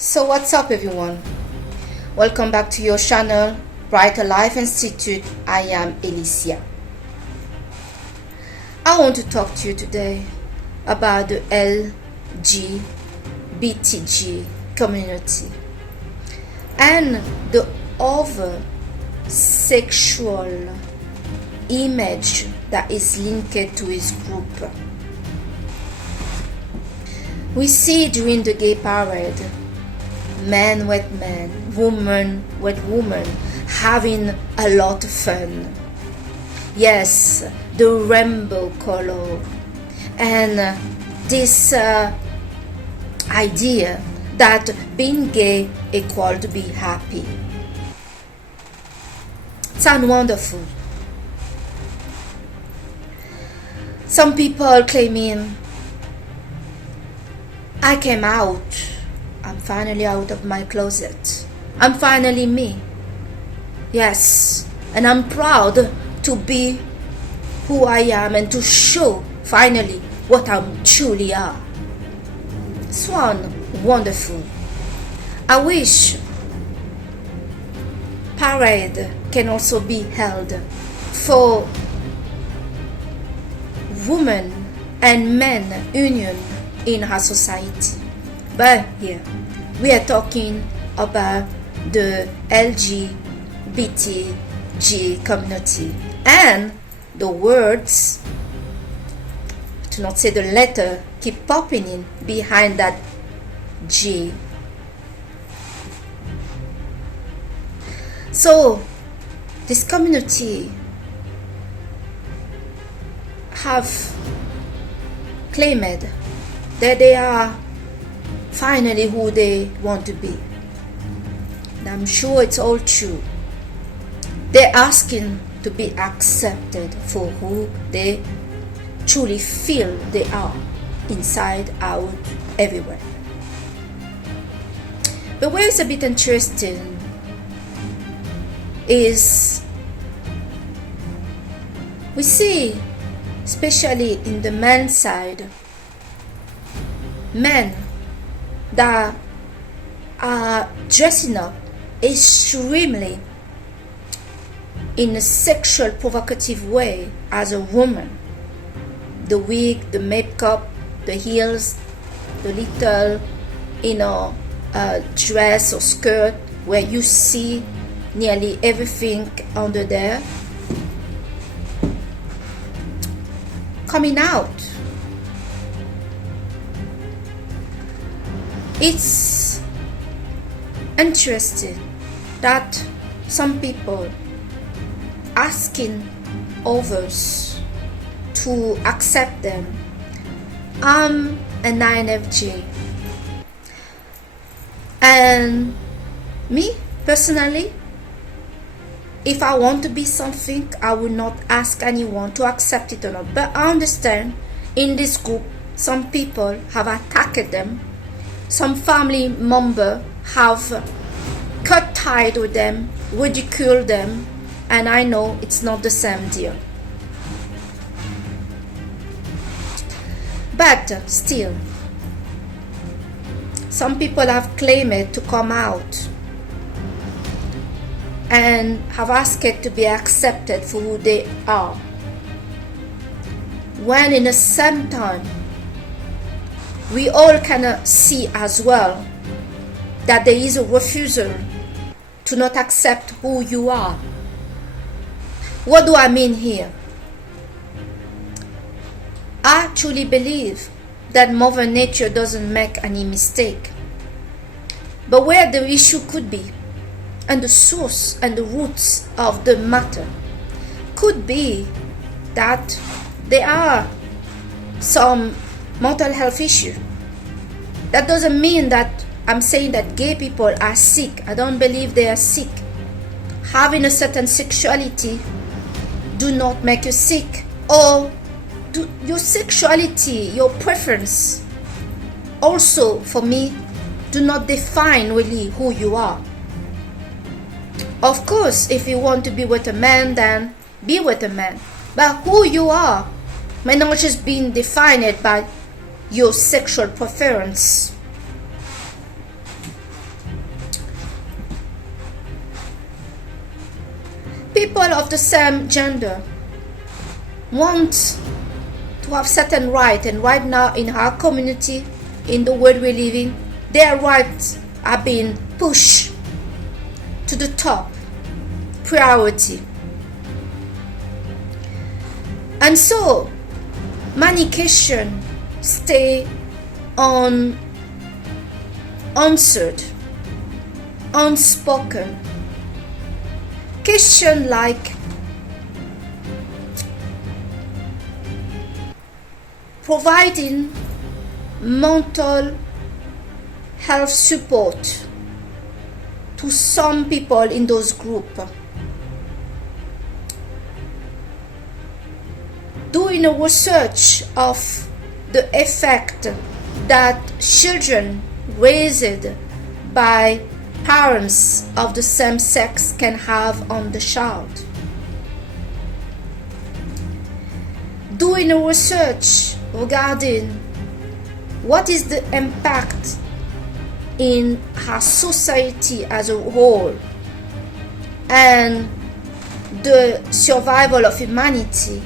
So what's up everyone? Welcome back to your channel, Brighter Life Institute. I am Alicia. I want to talk to you today about the LGBTG community and the over-sexual image that is linked to his group. We see during the gay parade men with men, woman with woman, having a lot of fun. Yes, the rainbow color and this idea that being gay equal to be happy. Sounds wonderful. Some people claiming, I came out. I'm finally out of my closet. I'm finally me. Yes, and I'm proud to be who I am and to show finally what I truly are. It's wonderful. I wish parade can also be held for women and men union in our society. But here we are talking about the LGBTG community, and the words, to not say the letter, keep popping in behind that G. So this community have claimed that they are finally who they want to be. And I'm sure it's all true. They're asking to be accepted for who they truly feel they are, inside, out, everywhere. But where it's a bit interesting is we see, especially in the men's side, men that are dressing up extremely in a sexual provocative way as a woman. The wig, the makeup, the heels, the little dress or skirt where you see nearly everything under there coming out. It's interesting that some people asking others to accept them. I'm a 9FJ, and me personally, if I want to be something, I will not ask anyone to accept it or not. But I understand in this group some people have attacked them. Some family members have cut ties with them, ridiculed them, and I know it's not the same deal. But still, some people have claimed to come out and have asked to be accepted for who they are, when in the same time we all can see as well that there is a refusal to not accept who you are. What do I mean here? I truly believe that Mother Nature doesn't make any mistake. But where the issue could be, and the source and the roots of the matter, could be that there are some mental health issue. That doesn't mean that I'm saying that gay people are sick. I don't believe they are sick. Having a certain sexuality do not make you sick, or your sexuality, your preference also, for me, do not define really who you are. Of course, if you want to be with a man, then be with a man. But who you are may not just be defined by your sexual preference. people of the same gender want to have certain rights, and right now in our community, in the world we live in, their rights are being pushed to the top priority. And so many questions stay unanswered, unspoken. Questions like providing mental health support to some people in those groups, doing a research of the effect that children raised by parents of the same sex can have on the child, doing a research regarding what is the impact in our society as a whole and the survival of humanity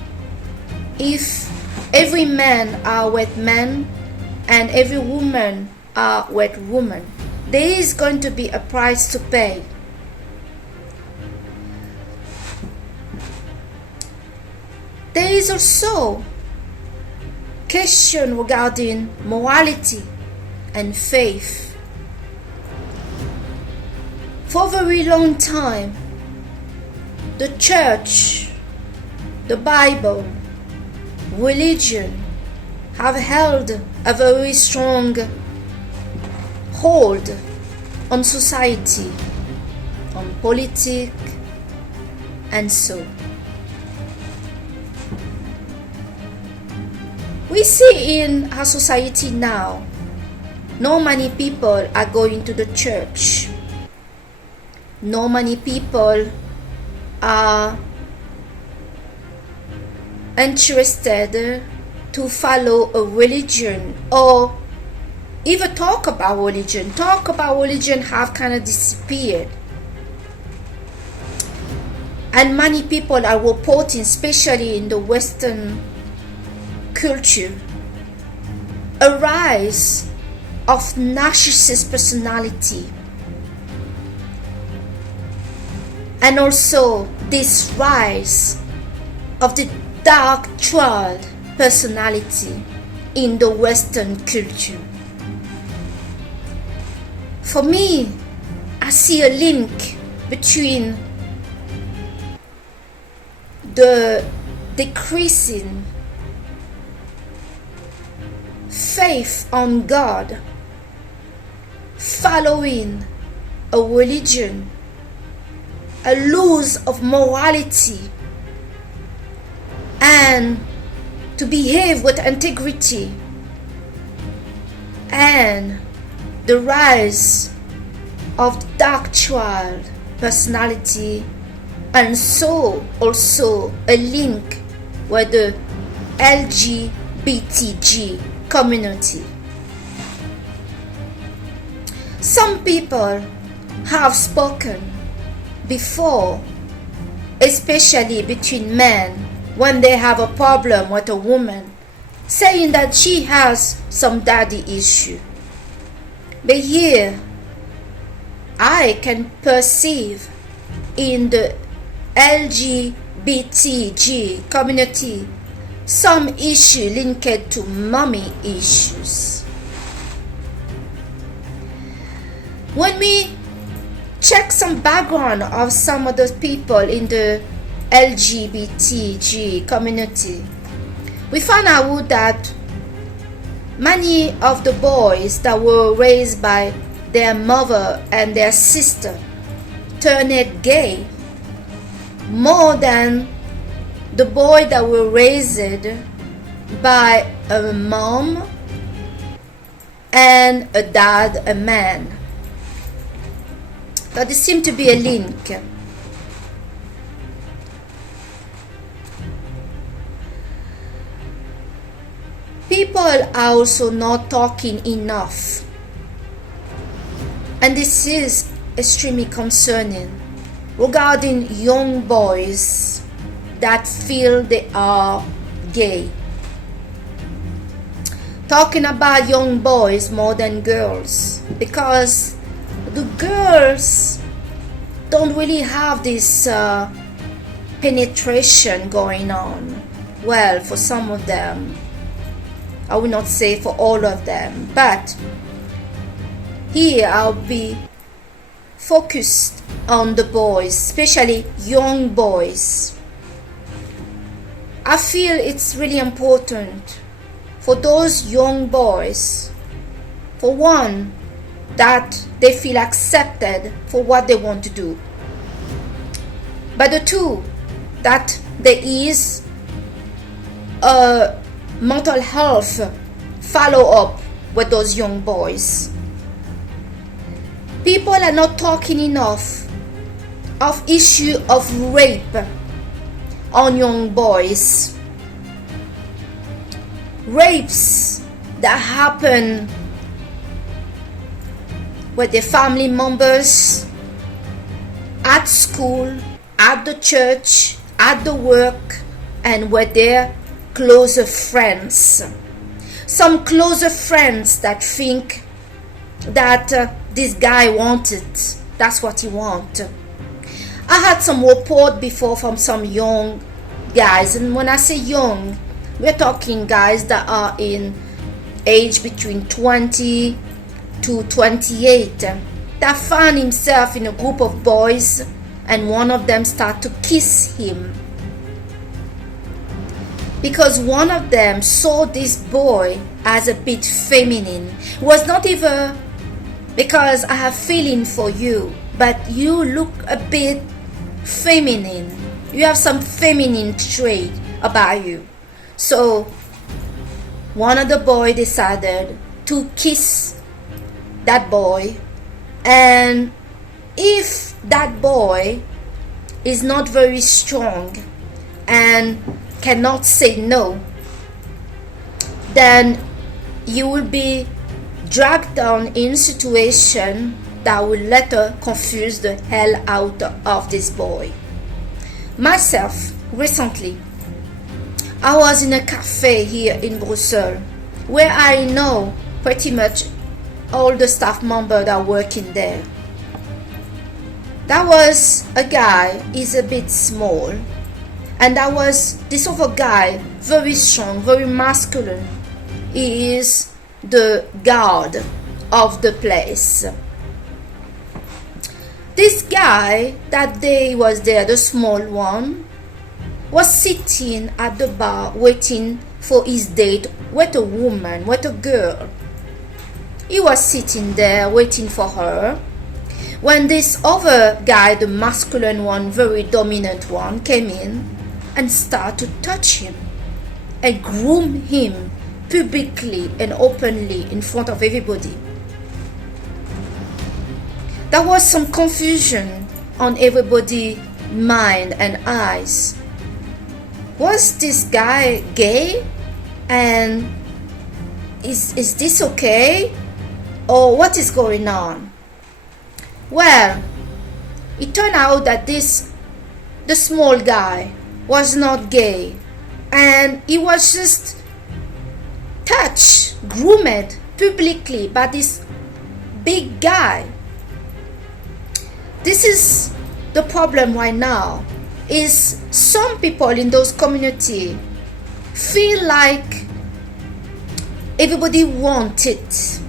if every man are with men and every woman are with women. There is going to be a price to pay. There is also question regarding morality and faith. For a very long time, the church, the Bible, religion have held a very strong hold on society, on politics, and so. We see in our society now, not many people are going to the church. Not many people are interested to follow a religion or even talk about religion. Talk about religion have kind of disappeared. And many people are reporting, especially in the Western culture, a rise of narcissist personality, and also this rise of the dark triad personality in the Western culture. For me, I see a link between the decreasing faith on God, following a religion, a loss of morality, and to behave with integrity, and the rise of the dark triad personality, and so also a link with the LGBTG community. Some people have spoken before, especially between men, when they have a problem with a woman, saying that she has some daddy issue. But here, I can perceive in the LGBTG community some issue linked to mommy issues. When we check some background of some of those people in the LGBTG community, we found out that many of the boys that were raised by their mother and their sister turned gay more than the boy that were raised by a mom and a dad, a man. But there seemed to be a link. People are also not talking enough, and this is extremely concerning. regarding young boys that feel they are gay. Talking about young boys more than girls, because the girls don't really have this penetration going on. Well, for some of them, I will not say for all of them, but here I'll be focused on the boys, especially young boys. I feel it's really important for those young boys, for one, that they feel accepted for what they want to do, but the two, that there is a mental health follow-up with those young boys. People are not talking enough of issue of rape on young boys. Rapes that happen with their family members, at school, at the church, at the work, and with their closer friends. Some closer friends that think that this guy wanted, that's what he wanted. I had some report before from some young guys, and when I say young, we're talking guys that are in age between 20 to 28, that found himself in a group of boys and one of them started to kiss him, because one of them saw this boy as a bit feminine. It was not even because I have feeling for you, but you look a bit feminine. You have some feminine trait about you. So one of the boys decided to kiss that boy, and if that boy is not very strong and cannot say no, then you will be dragged down in a situation that will later confuse the hell out of this boy. Myself, recently, I was in a cafe here in Brussels where I know pretty much all the staff members that are working there. That was a guy, he's a bit small, and that was this other guy, very strong, very masculine. He is the guard of the place. This guy that day was there, the small one, was sitting at the bar waiting for his date with a woman, with a girl. He was sitting there waiting for her when this other guy, the masculine one, very dominant one, came in and started to touch him and groom him publicly and openly in front of everybody. There was some confusion on everybody's mind and eyes. Was this guy gay? And is this okay? Or what is going on? Well, it turned out that the small guy was not gay, and he was just touched, groomed publicly by this big guy. This is the problem right now, is some people in those communities feel like everybody wants it,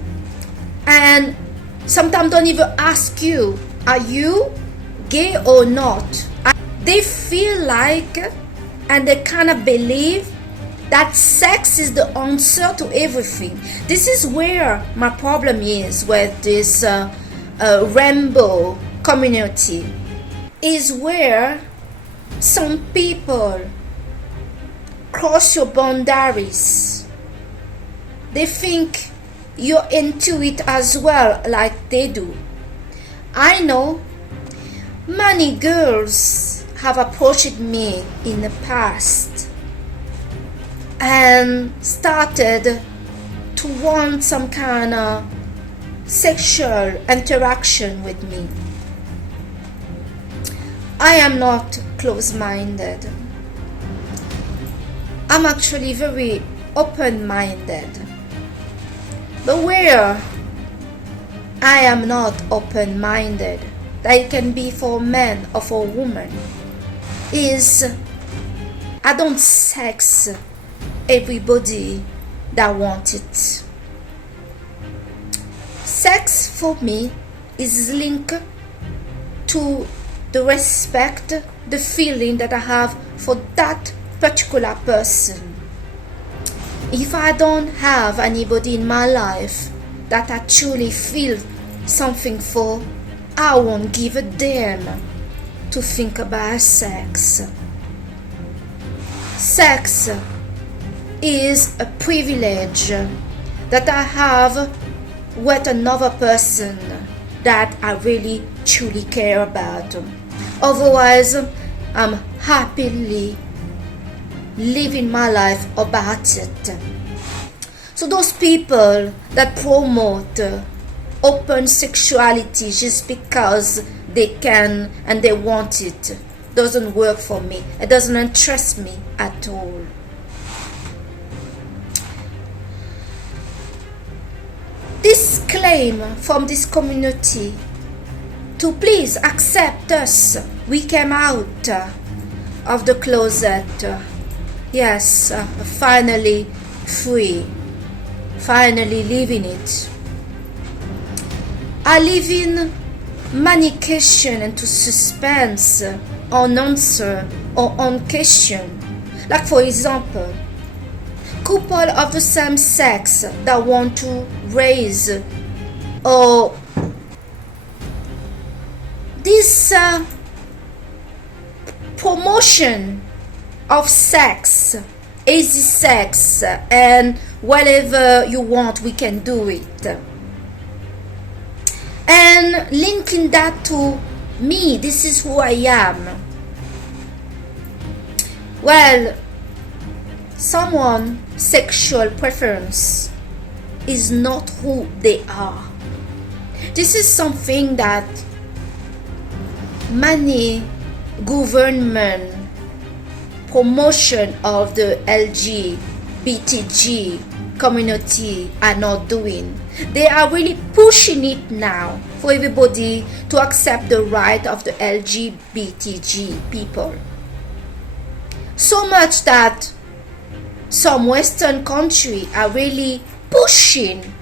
and sometimes don't even ask you, are you gay or not? They feel like, and they kind of believe that sex is the answer to everything. This is where my problem is with this rainbow community, is where some people cross your boundaries. They think you're into it as well, like they do. I know many girls have approached me in the past and started to want some kind of sexual interaction with me. I am not close-minded. I'm actually very open-minded. But where I am not open-minded, that it can be for men or for women, is I don't sex everybody that wants it. Sex for me is linked to the respect, the feeling that I have for that particular person. If I don't have anybody in my life that I truly feel something for, I won't give a damn to think about sex. Sex is a privilege that I have with another person that I really truly care about. Otherwise, I'm happily living my life about it. So those people that promote open sexuality just because they can and they want it doesn't work for me. It doesn't interest me at all. This claim from this community to please accept us, we came out of the closet, yes, finally free, finally living it. I live in many questions and to suspense on answer or on question. Like for example, couple of the same sex that want to raise or this promotion of sex, easy sex, and whatever you want, we can do it. And linking that to me, this is who I am. Well, someone's sexual preference is not who they are. This is something that many government promotion of the LGBTG community are not doing. They are really pushing it now for everybody to accept the right of the LGBTG people. So much that some Western countries are really pushing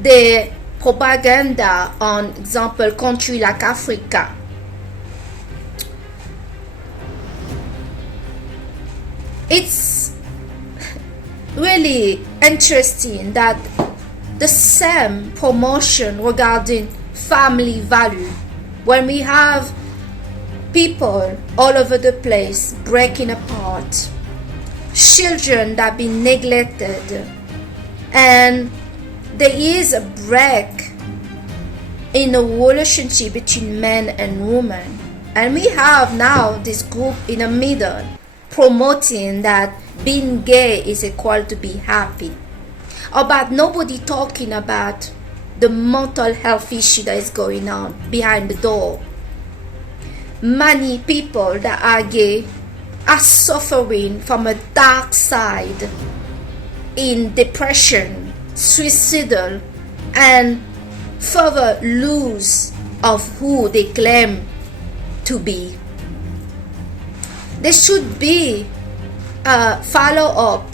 the propaganda on example country like Africa. It's really interesting that the same promotion regarding family value, when we have people all over the place breaking apart, children that have been neglected, and there is a break in a relationship between men and women, and we have now this group in the middle promoting that being gay is equal to be happy, but nobody talking about the mental health issue that is going on behind the door. Many people that are gay are suffering from a dark side in depression, suicidal, and further lose of who they claim to be. There should be a follow-up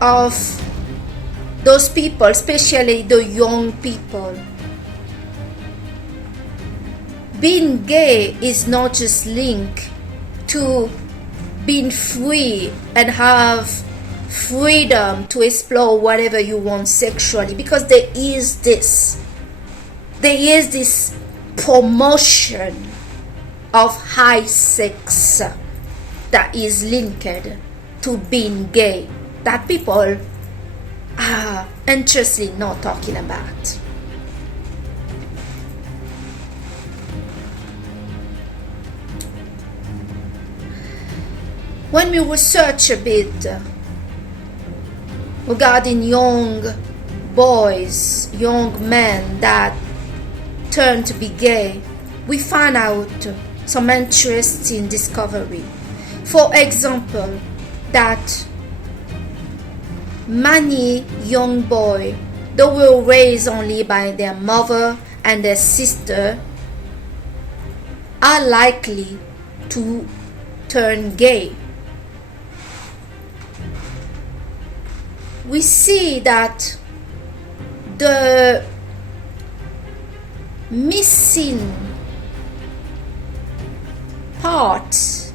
of those people, especially the young people. Being gay is not just linked to being free and have freedom to explore whatever you want sexually, because there is this promotion of high sex that is linked to being gay that people are interested not talking about. When we research a bit regarding young boys, young men that turn to be gay, we find out some interesting discovery. For example, that many young boys, they were raised only by their mother and their sister, are likely to turn gay. We see that the missing part,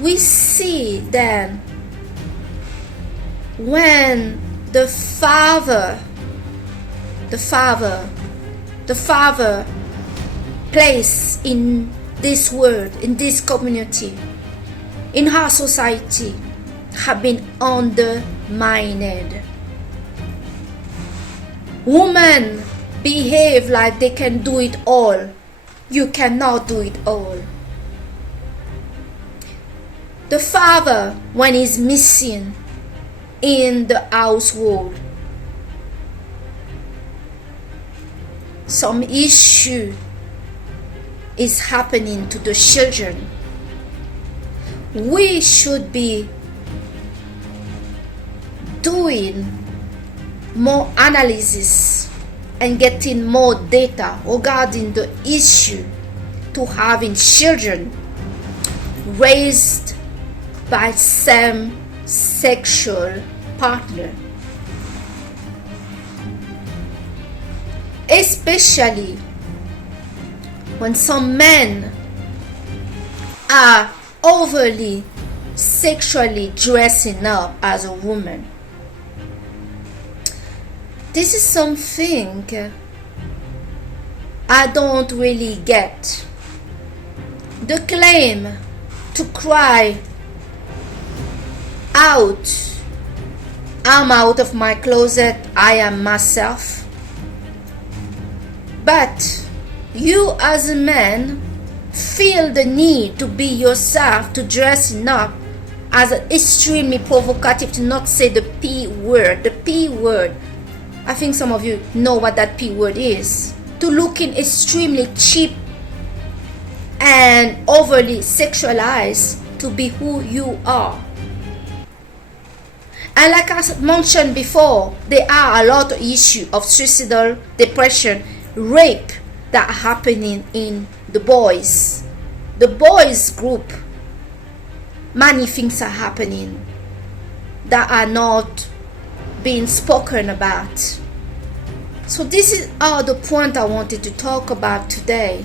we see then when the father place in this world, in this community, in our society, have been undermined. Women behave like they can do it all. You cannot do it all. The father, when he's missing in the household, some issue is happening to the children. We should be doing more analysis and getting more data regarding the issue to having children raised by same sexual partner, especially when some men are overly sexually dressing up as a woman. This is something I don't really get. The claim to cry out, I'm out of my closet, I am myself. But you as a man feel the need to be yourself, to dressing up as extremely provocative, to not say the P word. The P word, I think some of you know what that P word is. To looking extremely cheap and overly sexualized to be who you are. And like I mentioned before, there are a lot of issues of suicidal depression, rape that are happening in the boys. The boys group, many things are happening that are not being spoken about. So this is all the point I wanted to talk about today.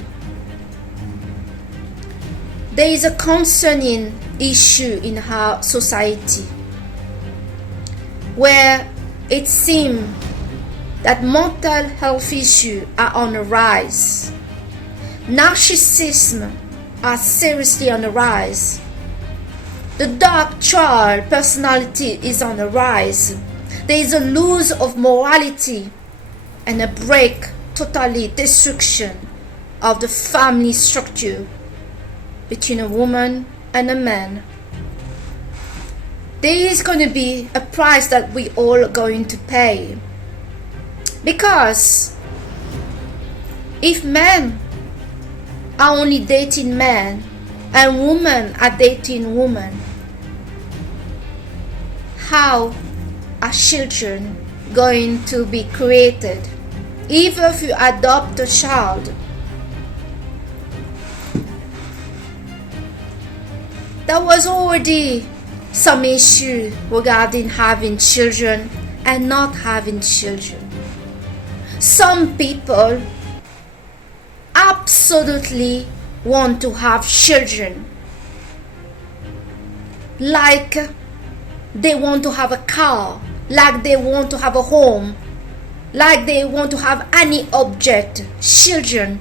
There is a concerning issue in our society where it seems that mental health issues are on the rise. Narcissism are seriously on the rise. The dark child personality is on the rise. There is a loss of morality and a totally destruction of the family structure between a woman and a man. There is going to be a price that we all are going to pay. Because if men are only dating men and women are dating women, how are children going to be created? Even if you adopt a child, there was already some issue regarding having children and not having children. Some people absolutely want to have children, like they want to have a car, like they want to have a home, like they want to have any object. Children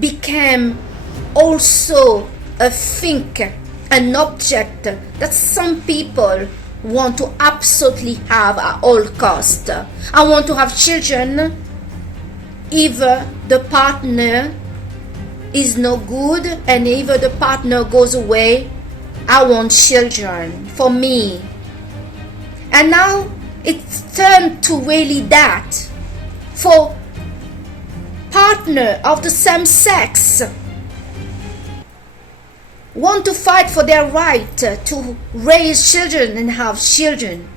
became also a thing, an object that some people want to absolutely have at all cost. I want to have children. Either the partner is no good and either the partner goes away, I want children for me. And now it's turned to really that. For part partner of the same sex want to fight for their right to raise children and have children.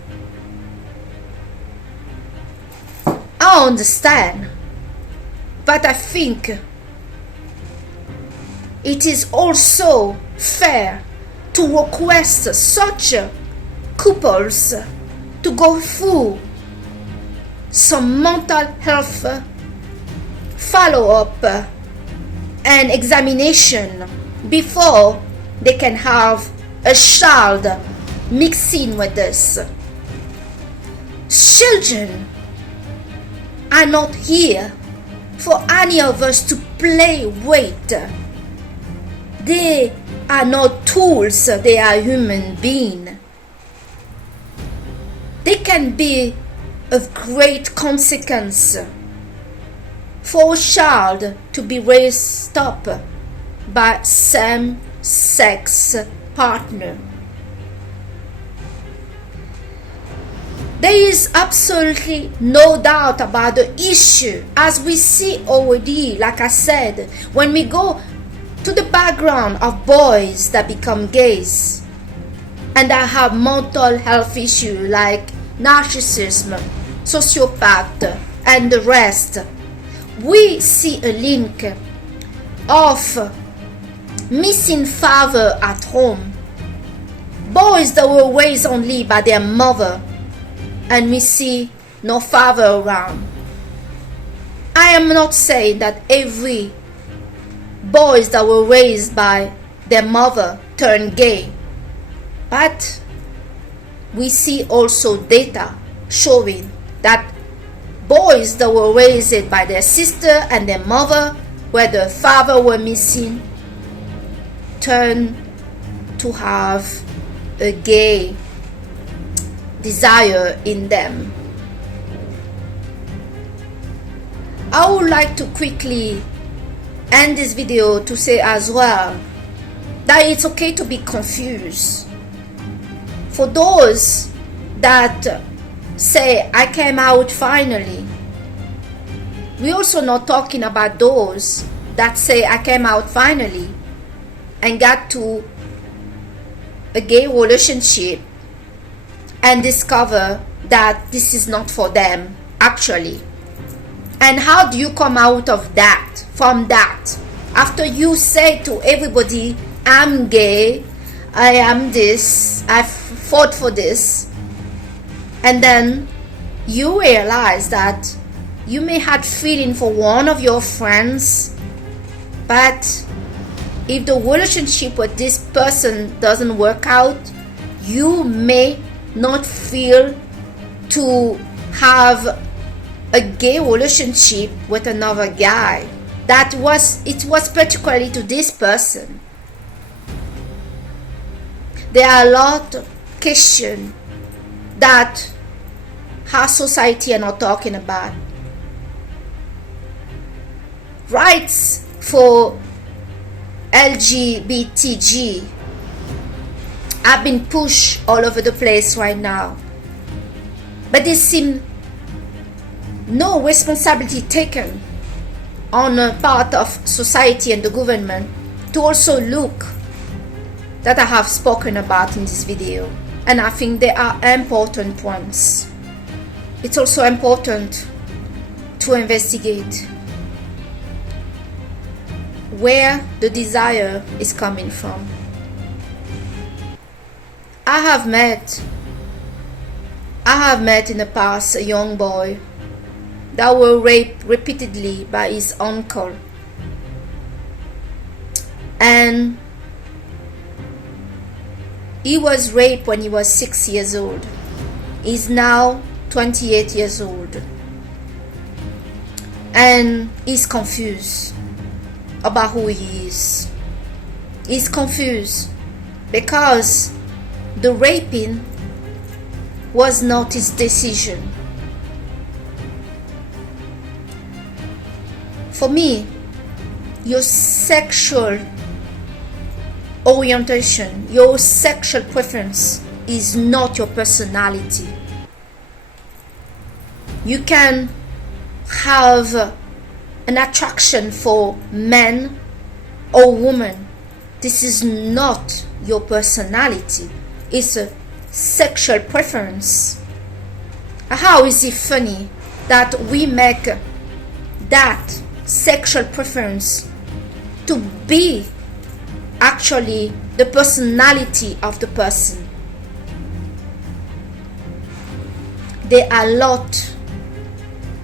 I understand, but I think it is also fair to request such couples to go through some mental health follow-up and examination before they can have a child mixing with us. Children are not here for any of us to play with. They are not tools, they are human beings. They can be of great consequence for a child to be raised up by same-sex partner. There is absolutely no doubt about the issue, as we see already, like I said, when we go to the background of boys that become gays and that have mental health issues like narcissism, sociopath, and the rest. We see a link of missing father at home, boys that were raised only by their mother, and we see no father around. I am not saying that every boys that were raised by their mother turn gay, but we see also data showing that boys that were raised by their sister and their mother, where the father were missing, turn to have a gay desire in them. I would like to quickly end this video to say as well that it's okay to be confused. For those that say, I came out finally, we're also not talking about those that say, I came out finally and got to a gay relationship and discover that this is not for them actually. And how do you come out of that, from that, after you say to everybody, I'm gay, I am this, I fought for this, and then you realize that you may have feeling for one of your friends, but if the relationship with this person doesn't work out, you may not feel to have a gay relationship with another guy. It was particularly to this person. There are a lot of questions that our society are not talking about. Rights for LGBTG have been pushed all over the place right now, but there seems no responsibility taken on the part of society and the government to also look that I have spoken about in this video, and I think they are important points. It's also important to investigate where the desire is coming from. I have met in the past a young boy that were raped repeatedly by his uncle, and he was raped when he was 6 years old. He's now 28 years old, and he's confused about who he is. He's confused because the raping was not his decision. For me, your sexual orientation, your sexual preference is not your personality. You can have an attraction for men or women. This is not your personality. It's a sexual preference. How is it funny that we make that sexual preference to be actually the personality of the person? There are a lot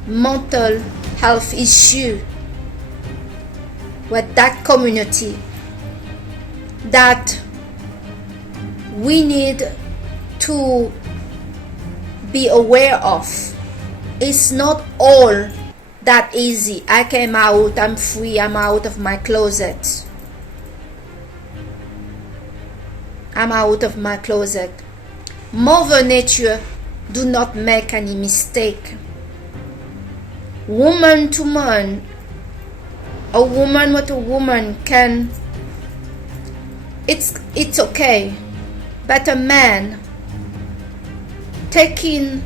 mental health issue with that community that we need to be aware of. It's not all that easy. I came out, I'm free, I'm out of my closet. I'm out of my closet. Mother Nature do not make any mistake. Woman to man, a woman with a woman can, it's okay. But a man taken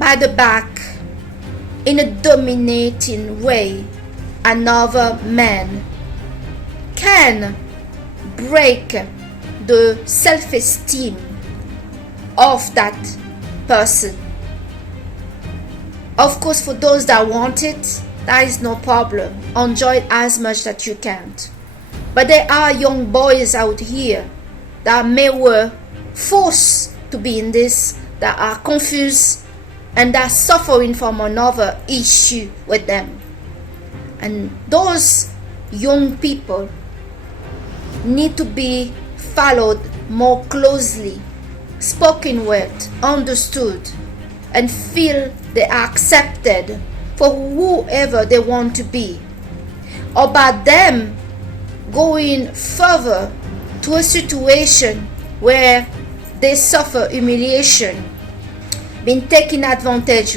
by the back in a dominating way another man can break the self-esteem of that person. Of course, for those that want it, that is no problem. Enjoy it as much that you can. But there are young boys out here that may were forced to be in this, that are confused and that are suffering from another issue with them. And those young people need to be followed more closely, spoken with, understood, and feel they are accepted for whoever they want to be. Or by them going further to a situation where they suffer humiliation, being taken advantage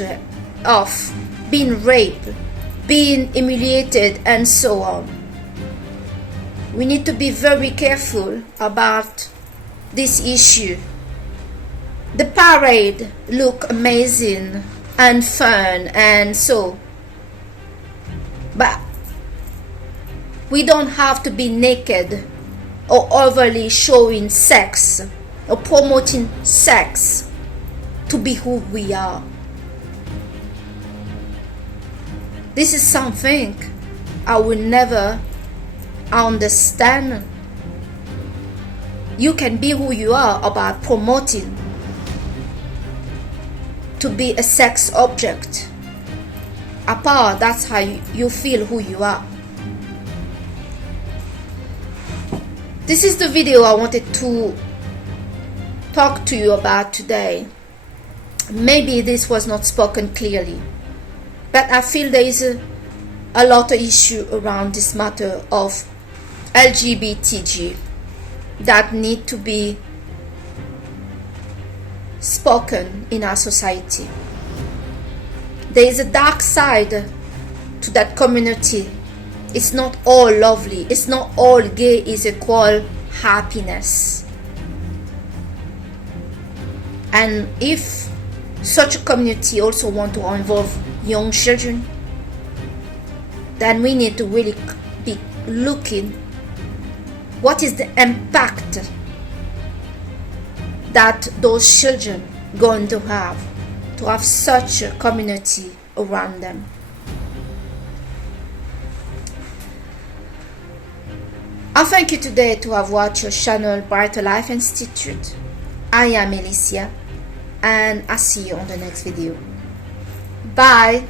of, being raped, being humiliated, and so on. We need to be very careful about this issue. The parade look amazing and fun and so, but we don't have to be naked or overly showing sex or promoting sex to be who we are. This is something I will never understand. You can be who you are about promoting to be a sex object. Apart, that's how you feel who you are. This is the video I wanted to talk to you about today. Maybe this was not spoken clearly, but I feel there is a lot of issue around this matter of LGBTG that need to be spoken in our society. There is a dark side to that community. It's not all lovely. It's not all gay is equal happiness. And if such a community also want to involve young children, then we need to really be looking what is the impact that those children going to have such a community around them. I thank you today to have watched your channel Brighter Life Institute. I am Alicia and I see you on the next video. Bye.